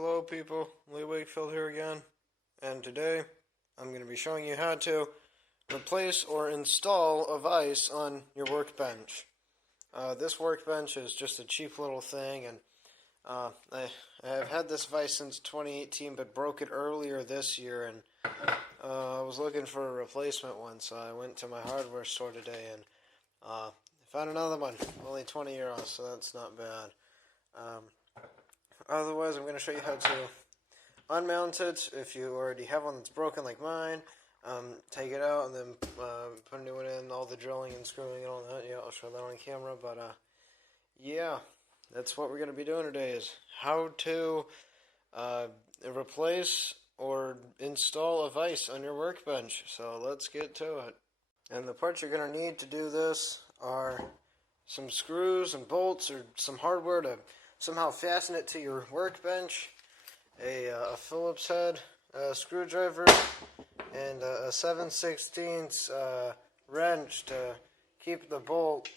Hello people, Lee Wakefield here again, and today I'm going to be showing you how to replace or install a vise on your workbench. This workbench is just a cheap little thing, and I have had this vise since 2018 but broke it earlier this year, and I was looking for a replacement one, so I went to my hardware store today and found another one, only 20 euros, so that's not bad. Otherwise, I'm going to show you how to unmount it if you already have one that's broken like mine. Take it out and then put a new one in, all the drilling and screwing and all that. Yeah, I'll show that on camera, but yeah, that's what we're going to be doing today, is how to replace or install a vise on your workbench. So let's get to it. And the parts you're going to need to do this are some screws and bolts or some hardware to somehow fasten it to your workbench, a Phillips head, a screwdriver, and a 7/16 wrench to keep the bolt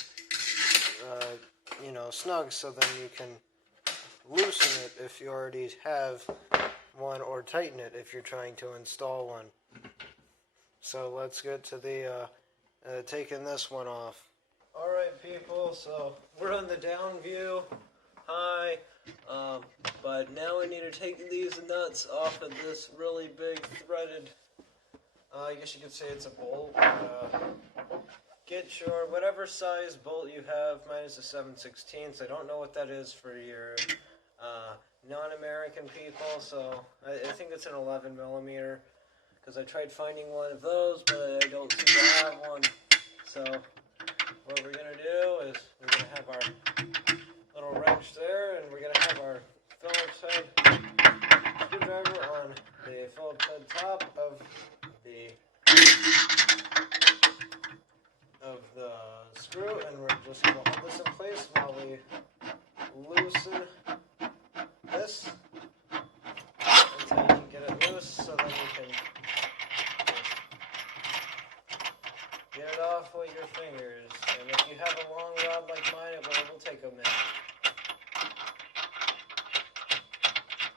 snug, so then you can loosen it if you already have one, or tighten it if you're trying to install one. So let's get to the taking this one off. Alright people, so we're on the down view. Hi, but now we need to take these nuts off of this really big threaded, I guess you could say it's a bolt. Get your whatever size bolt you have. Mine is a 7/16. I don't know what that is for your non-American people, so I think it's an 11 millimeter, because I tried finding one of those, but I don't seem to have one. So what we're going to do is we're going to have our little wrench there, and we're going to have our Phillips head screwdriver on the Phillips head top of the screw, and we're just going to hold this in place while we loosen this until you can get it loose, so then you can just get it off with your fingers. And if you have a long rod like mine, it will take a minute.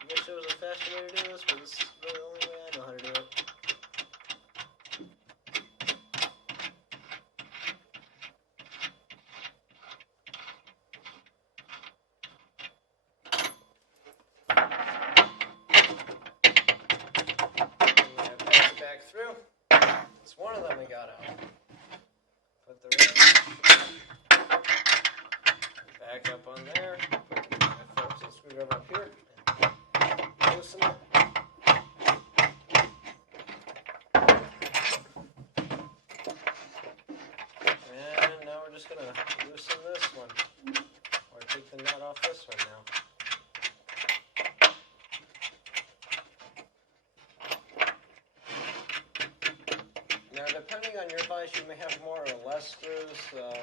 I wish there was a faster way to do this, but this is really the only way I know how to do it. It's one of them we got out. Put the wrench back up on there. I Phillips head screwdriver up here and loosen it. And now we're just going to loosen this one, or take the nut off this one now. Now, depending on your vise, you may have more or less screws, so,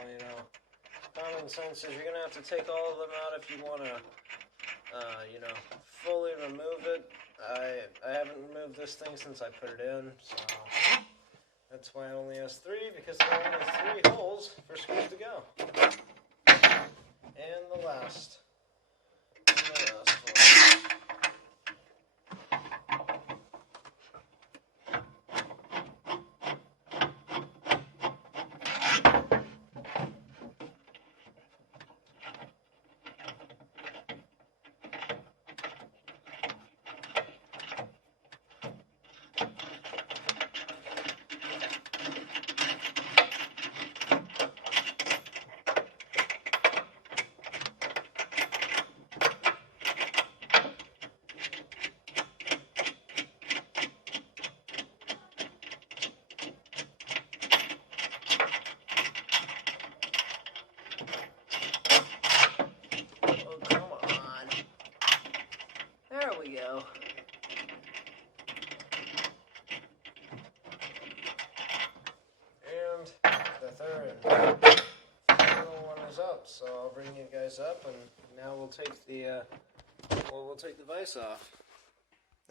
common sense is you're going to have to take all of them out if you want to, fully remove it. I haven't removed this thing since I put it in, so that's why it only has 3, because there are only 3 holes for screws to go. And the last one. There we go. And the third and final one is up, so I'll bring you guys up, and now we'll take the vise off.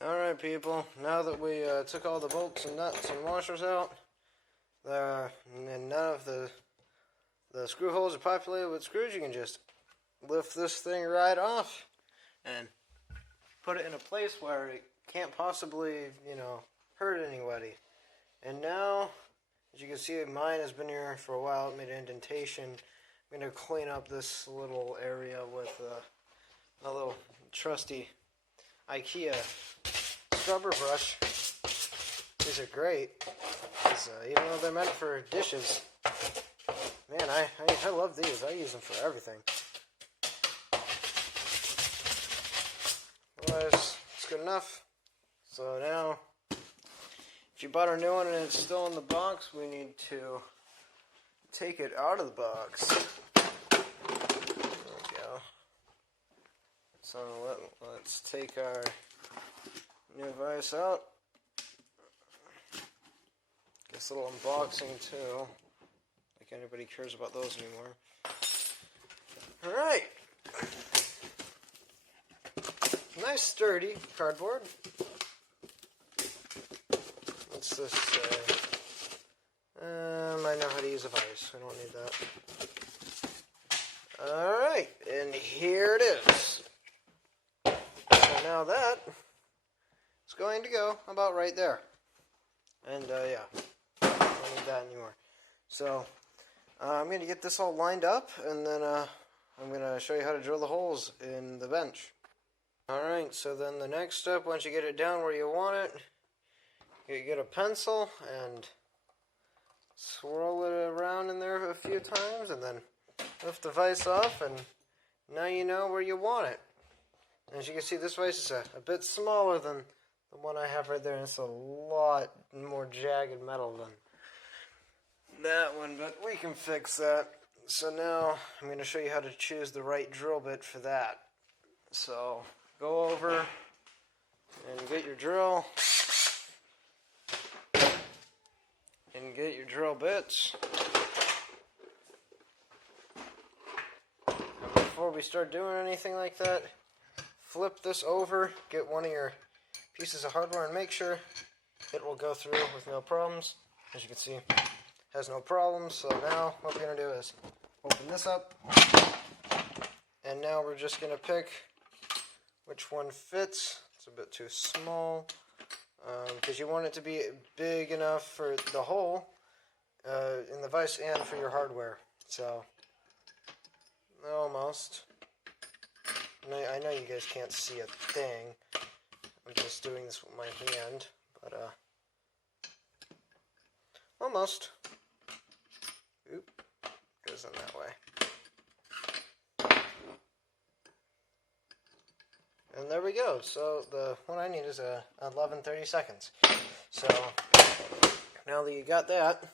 Alright people, now that we took all the bolts and nuts and washers out, and none of the screw holes are populated with screws, you can just lift this thing right off and put it in a place where it can't possibly, hurt anybody. And now, as you can see, mine has been here for a while. It made an indentation. I'm going to clean up this little area with a little trusty IKEA scrubber brush. These are great, even though they're meant for dishes. Man, I love these. I use them for everything. Otherwise, it's good enough. So now, if you bought a new one and it's still in the box, we need to take it out of the box. There we go. So let's take our new vise out. This little unboxing too. Like anybody cares about those anymore. Alright. Nice sturdy cardboard. What's this say? I know how to use a vise. I don't need that. Alright, and here it is. So now that is going to go about right there. And yeah, I don't need that anymore. So I'm going to get this all lined up, and then I'm going to show you how to drill the holes in the bench. Alright, so then the next step, once you get it down where you want it, you get a pencil and swirl it around in there a few times, and then lift the vise off, and now you know where you want it. And as you can see, this vise is a bit smaller than the one I have right there, and it's a lot more jagged metal than that one, but we can fix that. So now I'm going to show you how to choose the right drill bit for that. So go over and get your drill and get your drill bits. And before we start doing anything like that, flip this over, get one of your pieces of hardware, and make sure it will go through with no problems. As you can see, it has no problems. So now what we're going to do is open this up, and now we're just going to pick which one fits. It's a bit too small because you want it to be big enough for the hole in the vise and for your hardware. So almost. I know you guys can't see a thing. I'm just doing this with my hand, but almost. Oop, goes in that way. And there we go. So the one I need is 11:30 seconds. So now that you got that,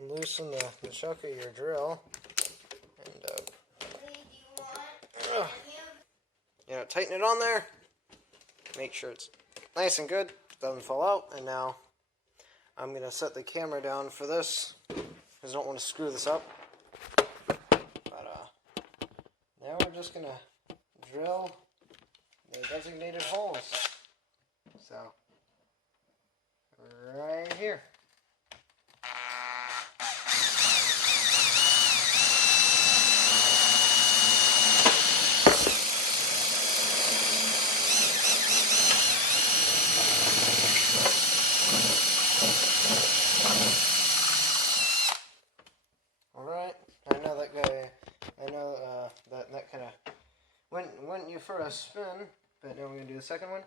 loosen the chuck of your drill and tighten it on there. Make sure it's nice and good, doesn't fall out. And now I'm going to set the camera down for this because I don't want to screw this up. Now we're just going to drill the designated holes. So, right here. Alright, I know that guy, that kind of went you for a spin, but now we're going to do the second one.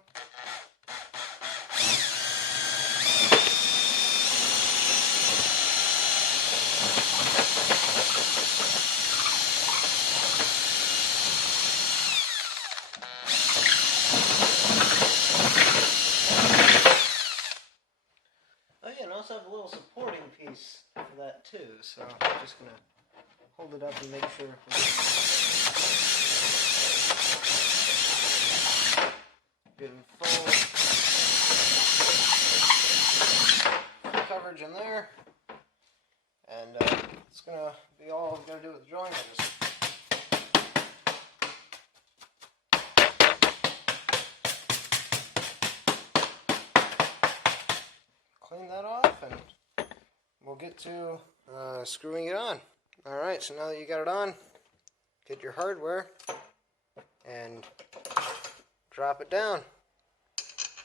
Oh yeah, and also have a little supporting piece for that too, so I'm just going to hold it up and make sure getting full coverage in there, and it's going to be all I'm going to do with the drawing edges. Clean that off, and we'll get to screwing it on. Alright, so now that you got it on, get your hardware, and drop it down.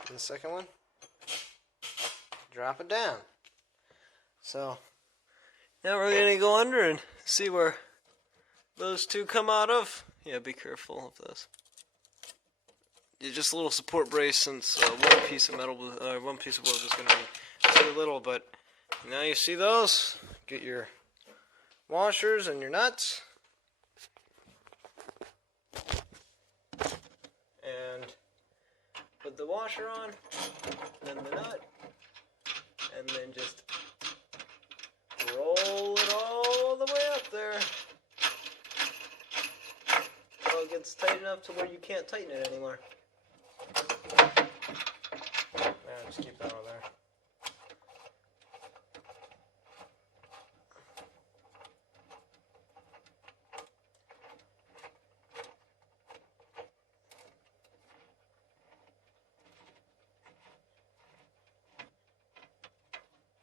And the second one, drop it down. So now we're going to go under and see where those two come out of. Yeah, be careful of this. It's just a little support brace, since one piece of wood is going to be too little. But now you see those. Get your washers and your nuts, and put the washer on, then the nut, and then just roll it all the way up there until it gets tight enough to where you can't tighten it anymore. Now just keep that over there.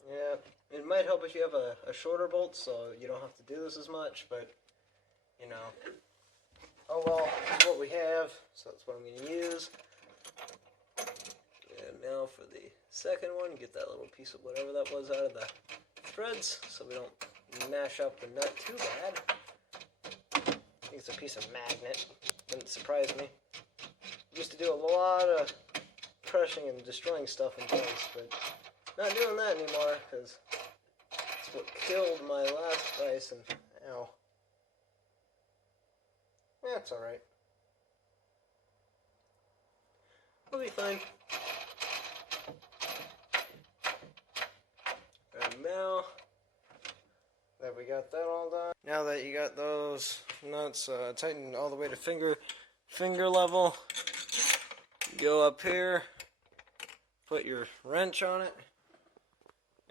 Yeah, it might help if you have a shorter bolt, so you don't have to do this as much, but, you know, oh well, that's what we have, so that's what I'm going to use. And now for the second one, get that little piece of whatever that was out of the threads, so we don't mash up the nut too bad. I think it's a piece of magnet, wouldn't surprise me. I used to do a lot of crushing and destroying stuff in place, but not doing that anymore, because it's what killed my last vice, and ow. Yeah, it's alright. We'll be fine. And now that we got that all done, now that you got those nuts tightened all the way to finger level, go up here, put your wrench on it,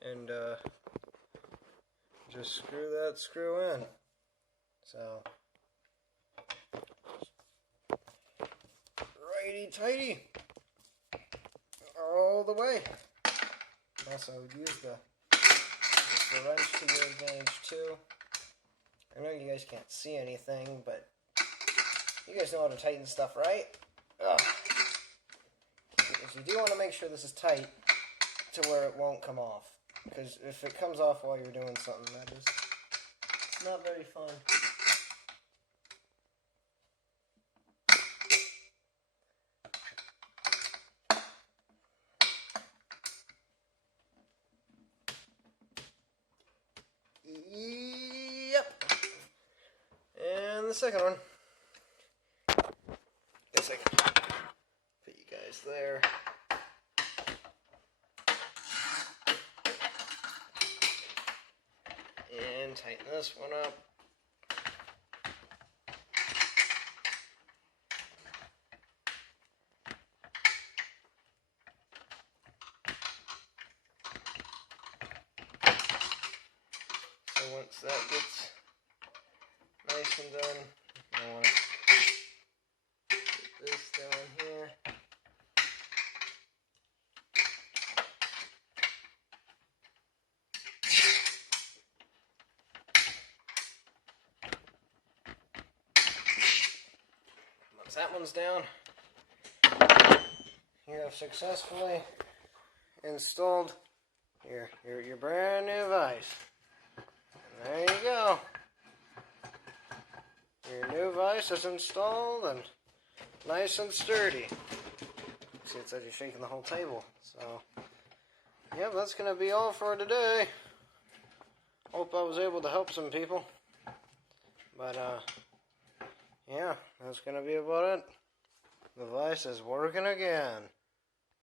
and just screw that screw in. So, righty tighty, all the way. Also, use the wrench to your advantage too. I know you guys can't see anything, but you guys know how to tighten stuff, right? Ugh. Because you do want to make sure this is tight to where it won't come off. Because if it comes off while you're doing something, it's not very fun. Yep. And the second one. Guess I can put you guys there. And tighten this one up. So once that gets nice and done, I want to put this down here. Once that one's down, you have successfully installed your brand new vise. And there you go. Your new vise is installed and nice and sturdy. See, it's actually shaking the whole table. So, yep, that's going to be all for today. Hope I was able to help some people. But, yeah, that's going to be about it. The vise is working again.